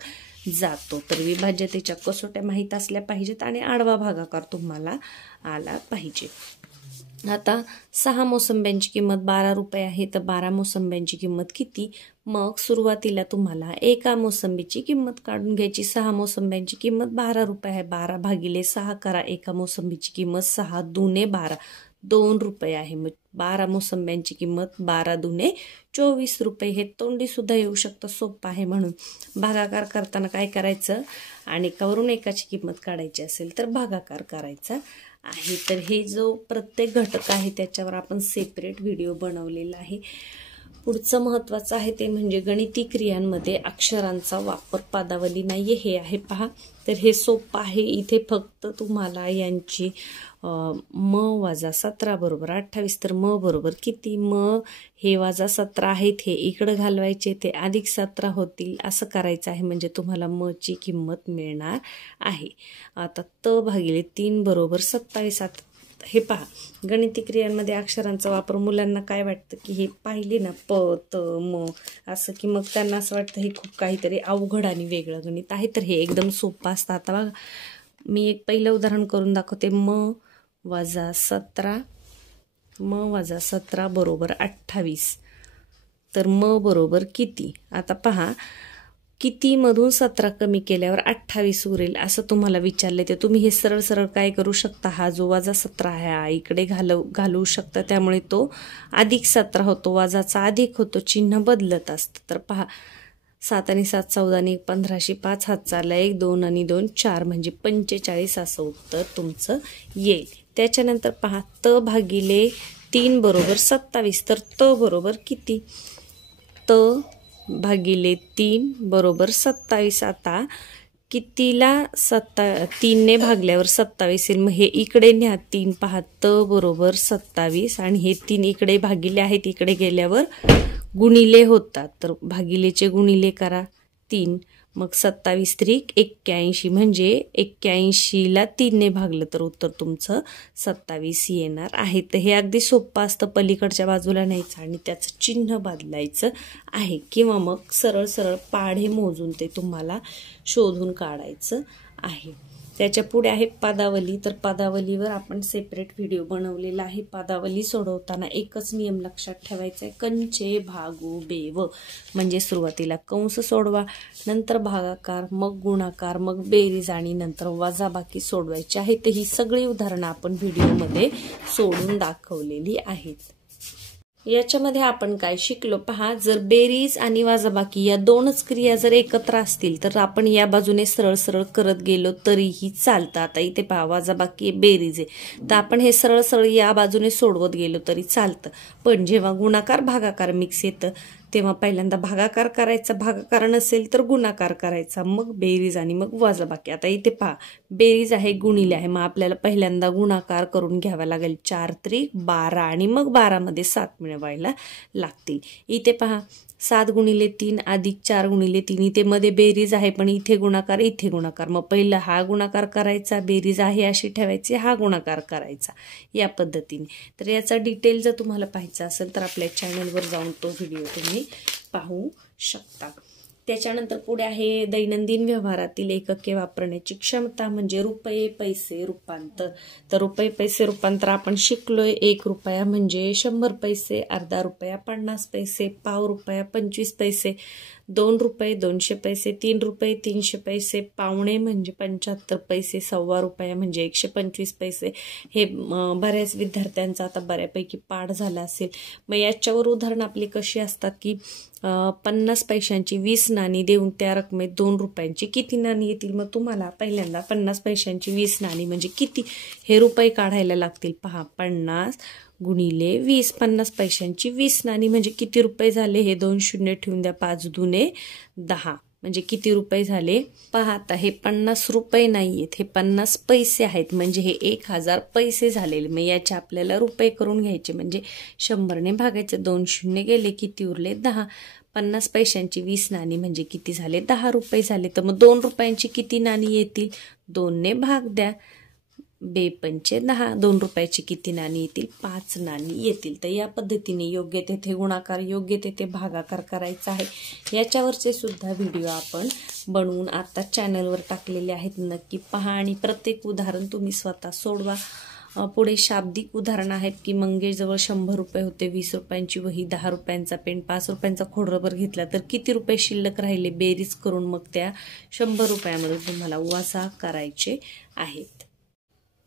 जातो. तर विभाज्यतेच्या कसोट्या माहीत असल्या पाहिजेत आणि आडवा भागाकार तुम्हाला आला पाहिजे. आता 6 मोसंब्यांची किंमत 12 रुपये आहे, तर 12 मोसंब्यांची किंमत किती? मग सुरुवातीला तुम्हाला एका मोसंबीची किंमत काढून घ्यायची. 6 मोसंब्यांची किंमत 12 रुपये आहे. 12 भागिले 6 करा. एका मोसंबीची किंमत 6 दुने 12, 2 रुपये आहे. मग 12 मोसंब्यांची किंमत 12 दुने 24 रुपये. हे तोंडी सुद्धा येऊ शकतं, सोपं आहे म्हणून. भागाकार करताना काय करायचं? आणि एकावरून एकाची किंमत काढायची असेल तर भागाकार करायचा आहे. तर हे जो प्रत्येक घटक आहे त्याच्यावर आपण सेपरेट व्हिडिओ बनवलेला आहे. पुढचं महत्त्वाचं आहे ते म्हणजे गणिती क्रियांमध्ये अक्षरांचा वापर पदावली नाहीये हे आहे पहा. तर हे सोपं आहे. इथे फक्त तुम्हाला यांची म वजा 17 बरोबर 28, तर म बरोबर किती? म हे वजा 17 आहेत, हे इकडं घालवायचे, ते अधिक 17 होतील असं करायचं आहे म्हणजे तुम्हाला म ची किंमत मिळणार आहे. आता त भागिले 3 बरोबर 27. हे पहा, गणिती क्रियांमध्ये अक्षरांचा वापर मुलांना काय वाटतं की हे पाहिले ना प त म असं की मग त्यांना असं वाटतं हे खूप काहीतरी अवघड आणि वेगळं गणित आहे. तर हे एकदम सोपं असतं. आता बघा मी एक पहिलं उदाहरण करून दाखवते. म वजा 17 बरोबर 28, तर म बरोबर किती? आता पहा किती मधून 17 कमी केल्यावर 28 उरेल असं तुम्हाला विचारले, तर तुम्ही हे सरळ सरळ काय करू शकता? हा जो वजा 17 आहे हा इकडे घालवू शकता, त्यामुळे तो अधिक 17 होतो. वजाचा अधिक होतो, चिन्ह बदलत असतं. तर पहा 7 आणि 7 14 आणि 1 15, 5 हात चालला 1 2 आणि 2 4 म्हणजे 45 असं उत्तर तुमचं येईल. त्याच्यानंतर पहा त भागिले 3 बरोबर 27, तर त बरोबर किती? त भागिले 3 बरोबर 27. आता कितीला 3 ने भागल्यावर 27 येईल, मग हे इकडे न्या 3 पहा तर बरोबर 27 आणि हे 3 इकडे भागिले आहेत, इकडे गेल्यावर गुणिले होतात, तर भागिलेचे गुणिले करा 3, मग 27 त्रिक 81 म्हणजे 81ला 3 ने भागलं तर उत्तर तुमचं 27 येणार आहे. तर हे अगदी सोपं असतं, पलीकडच्या बाजूला न्यायचं आणि त्याचं चिन्ह बदलायचं आहे किंवा मग सरळ सरळ पाढे मोजून ते तुम्हाला शोधून काढायचं आहे. त्याच्या पुढे आहे पदावली, तर पदावलीवर आपण सेपरेट व्हिडिओ बनवलेला आहे. पदावली सोडवताना एकच नियम लक्षात ठेवायचा आहे, कंचे भागू बेव, म्हणजे सुरुवातीला कंस सोडवा, नंतर भागाकार, मग गुणाकार, मग बेरीज आणि नंतर वजाबाकी सोडवायची आहे. तर ही सगळी उदाहरणं आपण व्हिडिओमध्ये सोडून दाखवलेली आहेत. याच्यामध्ये आपण काय शिकलो पहा, जर बेरीज आणि वजाबाकी या दोनच क्रिया जर एकत्र असतील तर आपण या बाजूने सरळ सरळ करत गेलो तरीही चालतं. आता इथे पहा वजाबाकी बेरीज आहे, तर आपण हे सरळ सरळ या बाजूने सोडवत गेलो तरी चालतं. पण जेव्हा गुणाकार भागाकार मिक्स येतं तेव्हा पहिल्यांदा भागाकार करायचा, भागाकार नसेल तर गुणाकार करायचा, मग बेरीज आणि मग वजाबाकी. आता इथे पहा बेरीज आहे गुणिले आहे, मग आपल्याला पहिल्यांदा गुणाकार करून घ्यावा लागेल, 4 त्रिक 12 आणि मग 12 मध्ये 7 मिळवायला लागतील. इथे पहा 7 गुणिले 3 अधिक 4 गुणिले 3, इथे मध्ये बेरीज आहे पण इथे गुणाकार, मग पहिला हा गुणाकार करायचा, बेरीज आहे अशी ठेवायची, हा गुणाकार करायचा, या पद्धतीने. तर याचा डिटेल जर तुम्हाला पाहायचा असेल तर आपल्या चॅनलवर जाऊन तो व्हिडिओ तुम्ही पाहू शकता. त्याच्यानंतर पुढे आहे दैनंदिन व्यवहारातील एकके वापरण्याची क्षमता, म्हणजे रुपये पैसे रूपांतर. तर रुपये पैसे रूपांतर आपण शिकलोय. 1 रुपया म्हणजे 100 पैसे, अर्धा रुपया 50 पैसे, पाव रुपया 25 पैसे, 2 रुपये 200 पैसे, 3 रुपये 300 पैसे, पावणे म्हणजे 75 पैसे, सव्वा रुपया म्हणजे 125 पैसे. हे बऱ्याच विद्यार्थ्यांचा आता बऱ्यापैकी पाठ झाला असेल. मग याच्यावर उदाहरण आपली कशी असतात की 50 पैशांची 20 नाणी देऊन त्या रकमेत 2 रुपयांची किती नाणी येतील. मग तुम्हाला पहिल्यांदा 50 पैशांची 20 नाणी म्हणजे किती हे रुपये काढायला लागतील. पहा 50 गुणिले 20, 50 पैशांची 20 नाणी म्हणजे किती रुपये झाले, हे 2 शून्य ठेवून द्या, 5 दुने 10 म्हणजे किती रुपये झाले. पहा आता हे 50 रुपये नाहीयेत, हे 50 पैसे आहेत, म्हणजे हे 1000 पैसे झालेले. मग याचे आपल्याला रुपये करून घ्यायचे, म्हणजे 100 ने भागायचे, 2 शून्य गेले, किती उरले 10. 50 पैशांची 20 नाणी म्हणजे किती झाले, 10 रुपये झाले. तर मग 2 रुपयांची किती नाणी येतील, 2 ने भाग द्या, 2 पंचे 10. 2 रुपयाची किती नाणी येतील, 5 नाणी येतील. तर या पद्धतीने योग्य तेथे गुणाकार, योग्य तेथे भागाकार करायचा आहे. याच्यावरचे सुद्धा व्हिडिओ आपण बनवून आता चॅनलवर टाकलेले आहेत, नक्की पहा आणि प्रत्येक उदाहरण तुम्ही स्वतः सोडवा. पुढे शाब्दिक उदाहरण आहेत की मंगेशजवळ 100 रुपये होते, 20 रुपयांची वही, 10 रुपयांचा पेन, 5 रुपयांचा खोडरबर घेतला तर किती रुपये शिल्लक राहिले. बेरीज करून मग त्या 100 रुपयामध्ये तुम्हाला वजा करायचे आहेत.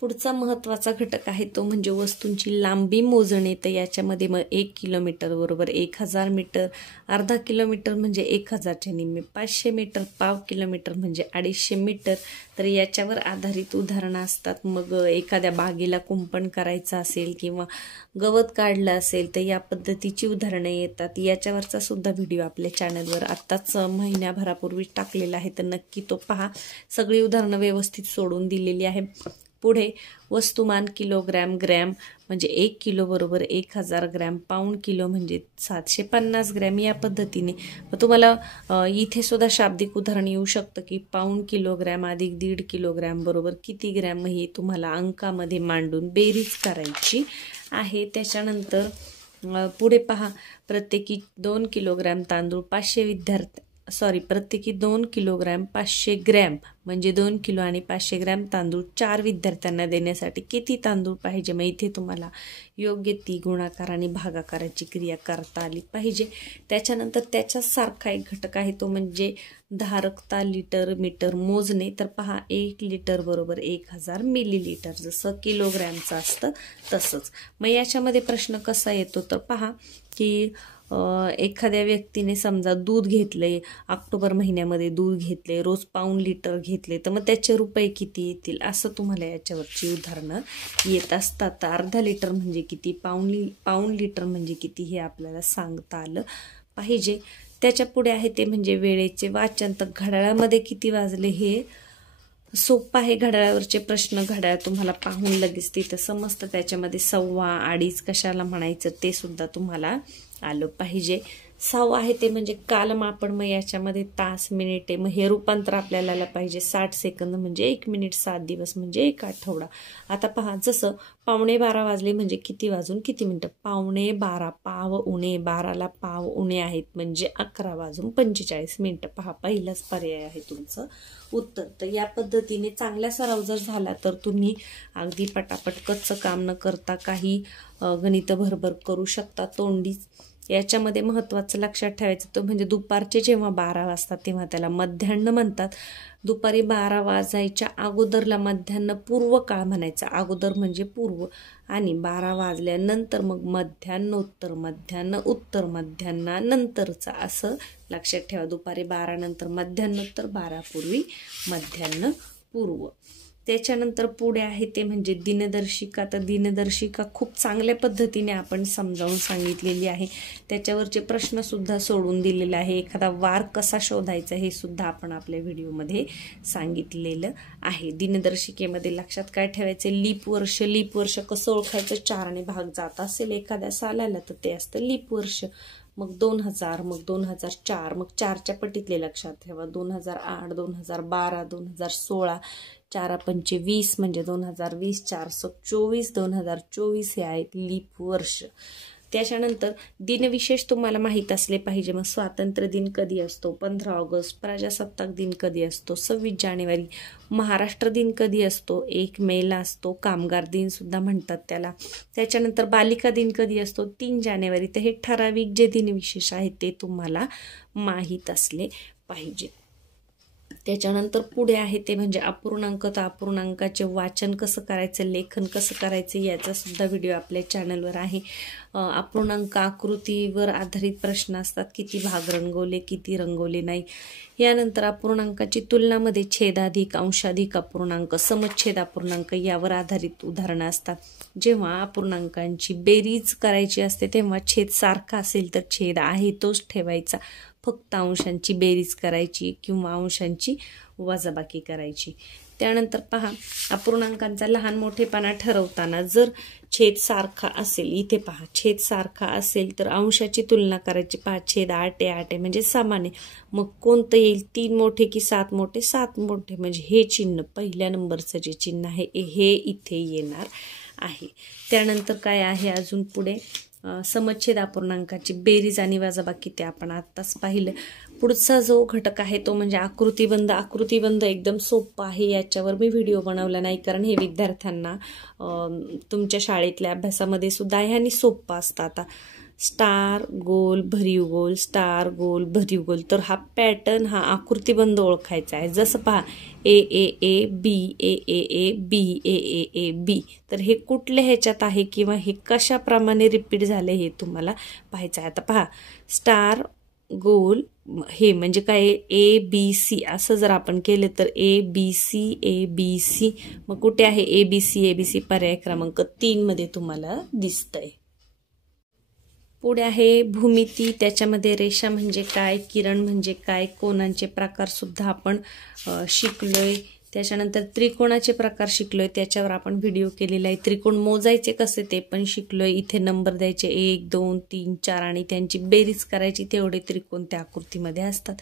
पुढचा महत्त्वाचा घटक आहे तो म्हणजे वस्तूंची लांबी मोजणे. तर याच्यामध्ये मग 1 किलोमीटर बरोबर 1000 मीटर, अर्धा किलोमीटर म्हणजे 1000च्या निम्मे 500 मीटर, पाव किलोमीटर म्हणजे 250 मीटर. तर याच्यावर आधारित उदाहरणं असतात. मग एखाद्या बागेला कुंपण करायचं असेल किंवा गवत काढलं असेल तर या पद्धतीची उदाहरणं येतात. याच्यावरचा सुद्धा व्हिडिओ आपल्या चॅनलवर आत्ताच महिन्याभरापूर्वी टाकलेला आहे, तर नक्की तो पहा. सगळी उदाहरणं व्यवस्थित सोडून दिलेली आहे. पुढे वस्तुमान किलोग्रॅम, ग्रॅम म्हणजे 1 किलो बरोबर 1000 ग्रॅम, पाऊंड किलो म्हणजे 750 ग्रॅम. या पद्धतीने तुम्हाला इथे सुद्धा शाब्दिक उदाहरण येऊ शकतं की पाऊंड किलोग्रॅम अधिक 1.5 किलोग्रॅम बरोबर किती ग्रॅम, ही तुम्हाला अंकामध्ये मांडून बेरीज करायची आहे. त्याच्यानंतर पुढे पहा प्रत्येकी 2 किलोग्रॅम तांदूळ प्रत्येकी 2 किलोग्रॅम 500 ग्रॅम म्हणजे 2 किलो आणि 500 ग्रॅम तांदूळ 4 विद्यार्थ्यांना देण्यासाठी किती तांदूळ पाहिजे. मग इथे तुम्हाला योग्य ती गुणाकार आणि भागाकाराची क्रिया करता आली पाहिजे. त्याच्यानंतर त्याच्यासारखा एक घटक आहे तो म्हणजे धारकता लिटर मीटर मोजणे. तर पहा 1 लिटर बरोबर 1000 मिलीलिटर, जसं किलोग्रॅमचं असतं तसंच. मग याच्यामध्ये प्रश्न कसा येतो तर पहा की एखाद्या व्यक्तीने समजा दूध घेतले, ऑक्टोबर महिन्यामध्ये दूध घेतले, रोज पाऊण लिटर घेतले, तर मग त्याचे रुपये किती येतील असं तुम्हाला याच्यावरची उदाहरणं येत असतात. तर अर्धा लिटर म्हणजे किती, पाऊण लिटर म्हणजे किती हे आपल्याला सांगता आलं पाहिजे. त्याच्या पुढे आहे ते म्हणजे वेळेचे वाचन. तर घड्याळामध्ये किती वाजले हे सोपं आहे. घड्याळावरचे प्रश्न घड्याळ तुम्हाला पाहून लगेच तिथं समजतं. त्याच्यामध्ये 1:15, 2:30 कशाला म्हणायचं ते सुद्धा तुम्हाला आलं पाहिजे. 6 आहे ते म्हणजे कालमापन. मग याच्यामध्ये तास, मिनिटे, मग हे रूपांतर आपल्याला आलं पाहिजे. 60 सेकंद म्हणजे 1 मिनिट, 7 दिवस म्हणजे 1 आठवडा. आता पहा, जसं 12:15 वाजले म्हणजे किती वाजून किती मिनिटं. 12:15 पाव उणे 12ला पाव उणे आहेत म्हणजे 11 वाजून 45 मिनिटं. पहा, पहिलाच पर्याय आहे तुमचं उत्तर. तर या पद्धतीने चांगला सराव जर झाला तर तुम्ही अगदी पटापट कच्चं काम न करता काही गणित भरभर करू शकता तोंडीच. याच्यामध्ये महत्त्वाचं लक्षात ठेवायचं तो म्हणजे दुपारचे जेव्हा 12 वाजतात तेव्हा त्याला मध्यान्ह म्हणतात. दुपारी 12 वाजायच्या अगोदरला मध्यान्ह पूर्व काळ म्हणायचा. अगोदर म्हणजे पूर्व, आणि 12 वाजल्यानंतर मग मध्यान्ह उत्तर मध्यान्हानंतरचा असं लक्षात ठेवा. दुपारी 12 नंतर मध्यान्होत्तर, 12 पूर्वी मध्यान्ह पूर्व. त्याच्यानंतर पुढे आहे ते म्हणजे दिनदर्शिका. तर दिनदर्शिका खूप चांगल्या पद्धतीने आपण समजावून सांगितलेली आहे. त्याच्यावरचे प्रश्न सुद्धा सोडून दिलेले आहे. एखादा वार कसा शोधायचा हे सुद्धा आपण आपल्या व्हिडिओमध्ये सांगितलेलं आहे. दिनदर्शिकेमध्ये लक्षात काय ठेवायचं, लीप वर्ष कसं ओळखायचं. 4ने भाग जात असेल एखाद्या सालाला तर ते असतं लीप वर्ष. मग 2000, मग 2004, मग 4च्या पटीतले लक्षात ठेवा. 2008, 2012, 2016, 4×5 20 म्हणजे 2020, 4×24, 2024 हे आहेत लीप वर्ष. त्याच्यानंतर दिनविशेष तुम्हाला माहीत असले पाहिजे. मग स्वातंत्र्य दिन कधी असतो, 15 ऑगस्ट. प्रजासत्ताक दिन कधी असतो, 26 जानेवारी. महाराष्ट्र दिन कधी असतो, 1 मेला असतो. कामगार दिन सुद्धा म्हणतात त्याला. त्याच्यानंतर बालिका दिन कधी असतो, 3 जानेवारी. तर हे ठराविक जे दिनविशेष आहेत ते तुम्हाला माहीत असले पाहिजे. त्याच्यानंतर पुढे आहे ते म्हणजे अपूर्णांक. तर अपूर्णांकाचे वाचन कसं करायचं, लेखन कसं करायचं याचा सुद्धा व्हिडिओ आपल्या चॅनलवर आहे. अपूर्णांक आकृतीवर आधारित प्रश्न असतात. किती भाग रंगवले, किती रंगवले नाही. यानंतर अपूर्णांकाची तुलनामध्ये छेदाधिक, अंशाधिक अपूर्णांक, समच्छेद अपूर्णांक यावर आधारित उदाहरणं असतात. जेव्हा अपूर्णांकांची बेरीज करायची असते तेव्हा छेद सारखा असेल तर छेद आहे तोच ठेवायचा. फक्त अंशांची बेरीज करायची किंवा अंशांची वजाबाकी करायची. त्यानंतर पहा, अपूर्णांकांचा लहान मोठेपणा ठरवताना जर छेद सारखा असेल, इथे पहा छेद सारखा असेल तर अंशाची तुलना करायची. पहा, छेद 8 आहे म्हणजे समान आहे. मग कोणतं येईल, 3 मोठे की 7 मोठे, 7 मोठे. म्हणजे हे चिन्ह, पहिल्या नंबरचं जे चिन्ह आहे हे इथे येणार आहे. त्यानंतर काय आहे अजून पुढे, समच्छेद अपूर्णांकाची बेरीज आणि वजाबाकी ते आपण आत्ताच पाहिलं. पुढचा जो घटक आहे तो म्हणजे आकृतिबंध. आकृतिबंध एकदम सोपं आहे. याच्यावर मी व्हिडिओ बनवला नाही कारण हे विद्यार्थ्यांना तुमच्या शाळेतल्या अभ्यासामध्ये सुद्धा आहे आणि सोपं असतं. आता स्टार गोल भरीव गोल, स्टार गोल भरीव गोल. तर हा पॅटर्न, हा आकृतिबंध ओळखायचा आहे. जसं पहा, A B, A B, A B. तर हे कुठल्या ह्याच्यात आहे किंवा हे कशाप्रमाणे रिपीट झाले हे तुम्हाला पाहायचं आहे. आता पहा, स्टार गोल हे म्हणजे काय, ए बी सी असं जर आपण केलं तर ए बी सी. मग कुठे आहे ए बी सी पर्याय क्रमांक 3 मध्ये तुम्हाला दिसतंय. पुढे आहे भूमिती. त्याच्यामध्ये रेषा म्हणजे काय, किरण म्हणजे काय, कोनांचे प्रकार सुद्धा आपण शिकलोय. त्याच्यानंतर त्रिकोणाचे प्रकार शिकलोय, त्याच्यावर आपण व्हिडिओ केलेला आहे. त्रिकोण मोजायचे कसे ते पण शिकलोय. इथे नंबर द्यायचे 1, 2, 3, 4 आणि त्यांची बेरीज करायची. तेवढे त्रिकोण त्या आकृतीमध्ये असतात.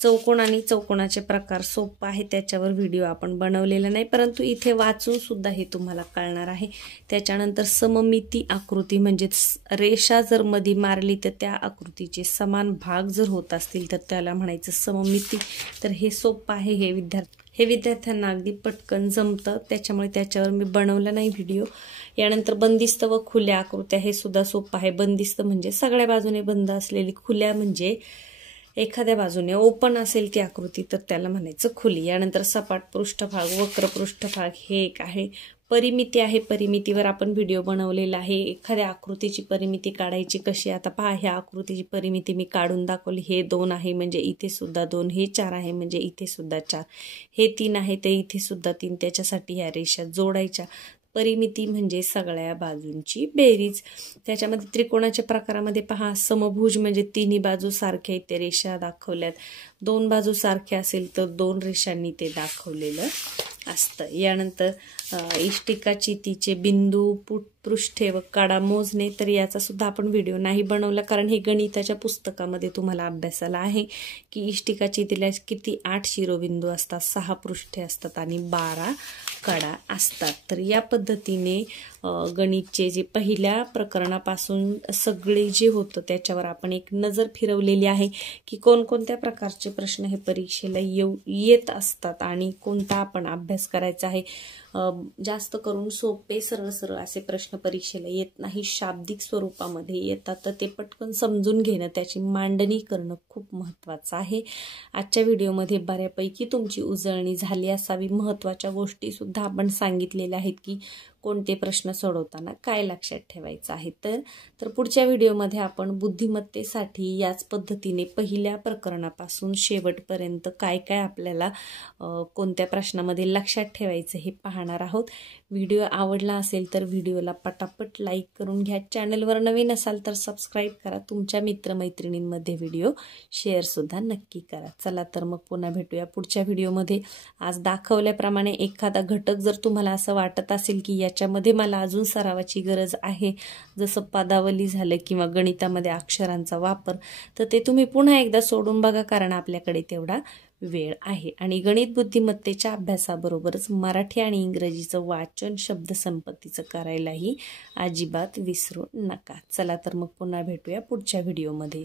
चौकोन आणि चौकोनाचे प्रकार सोपं आहे, त्याच्यावर व्हिडिओ आपण बनवलेला नाही, परंतु इथे वाचून सुद्धा हे तुम्हाला कळणार आहे. त्याच्यानंतर सममिती आकृती म्हणजे रेषा जर मध्ये मारली तर त्या आकृतीचे समान भाग जर होत असतील तर त्याला म्हणायचं सममिती. तर हे सोपं आहे, हे विद्यार्थ्यांना अगदी पटकन जमतं, त्याच्यामुळे त्याच्यावर मी बनवला नाही व्हिडिओ. यानंतर बंदिस्त व खुल्या आकृत्या, हे सुद्धा सोपं आहे. बंदिस्त म्हणजे सगळ्या बाजूने बंद असलेली, खुल्या म्हणजे एखाद्या बाजूने ओपन असेल ती आकृती तर त्याला म्हणायचं खुली. यानंतर सपाट पृष्ठभाग, वक्र पृष्ठभाग हे एक आहे. परिमिती आहे, परिमितीवर आपण व्हिडिओ बनवलेला आहे. एखाद्या आकृतीची परिमिती काढायची कशी. आता पहा, ह्या आकृतीची परिमिती मी काढून दाखवली. हे 2 आहे म्हणजे इथे सुद्धा 2, हे 4 आहे म्हणजे इथे सुद्धा 4, हे 3 आहे तर इथे सुद्धा 3. त्याच्यासाठी ह्या रेषा जोडायच्या. परिमिती म्हणजे सगळ्या बाजूंची बेरीज. त्याच्यामध्ये त्रिकोणाच्या प्रकारामध्ये पहा, समभुज म्हणजे तिन्ही बाजू सारख्या इथे रेषा दाखवल्यात. 2 बाजू सारख्या असेल तर 2 रेषांनी ते दाखवलेलं असतं. यानंतर इष्टिकाची तिचे बिंदू, पृष्ठे व कडा मोजणे, तर याचा सुद्धा आपण व्हिडिओ नाही बनवला कारण हे गणिताच्या पुस्तकामध्ये तुम्हाला अभ्यासाला आहे की इष्टिकाची तिला किती 8 शिरोबिंदू असतात, 6 पृष्ठे असतात आणि 12 कडा असतात. तर या पद्धतीने गणितचे जे पहिल्या प्रकरणापासून सगळे जे होतं त्याच्यावर आपण एक नजर फिरवलेली आहे की कोणकोणत्या प्रकारचे प्रश्न हे परीक्षेला येत असतात आणि कोणता आपण अभ्यास करायचा आहे. जास्त करून सोपे सरळ असे प्रश्न परीक्षेला येत नाही, शाब्दिक स्वरूपामध्ये येतात. तर ते पटकन समजून घेणं, त्याची मांडणी करणं खूप महत्त्वाचं आहे. आजच्या व्हिडिओमध्ये बऱ्यापैकी तुमची उजळणी झाली असावी. महत्त्वाच्या गोष्टी सुद्धा आपण सांगितलेल्या आहेत की कोणते प्रश्न सोडवताना काय लक्षात ठेवायचं आहे. तर पुढच्या व्हिडिओमध्ये आपण बुद्धिमत्तेसाठी याच पद्धतीने पहिल्या प्रकरणापासून शेवटपर्यंत काय काय आपल्याला कोणत्या प्रश्नामध्ये लक्षात ठेवायचं हे पाहणार आहोत. व्हिडिओ आवडला असेल तर व्हिडिओला पटापट लाईक करून घ्या. चॅनलवर नवीन असाल तर सबस्क्राईब करा. तुमच्या मित्रमैत्रिणींमध्ये व्हिडिओ शेअरसुद्धा नक्की करा. चला तर मग पुन्हा भेटूया पुढच्या व्हिडिओमध्ये. आज दाखवल्याप्रमाणे एखादा घटक जर तुम्हाला असं वाटत असेल की याच्यामध्ये मला अजून सरावाची गरज आहे, जसं पदावली झालं किंवा गणितामध्ये अक्षरांचा वापर, तर ते तुम्ही पुन्हा एकदा सोडून बघा कारण आपल्याकडे तेवढा वेळ आहे. आणि गणित बुद्धिमत्तेच्या अभ्यासाबरोबरच मराठी आणि इंग्रजीचं वाचन, शब्दसंपत्तीचं करायलाही अजिबात विसरू नका. चला तर मग पुन्हा भेटूया पुढच्या व्हिडिओमध्ये.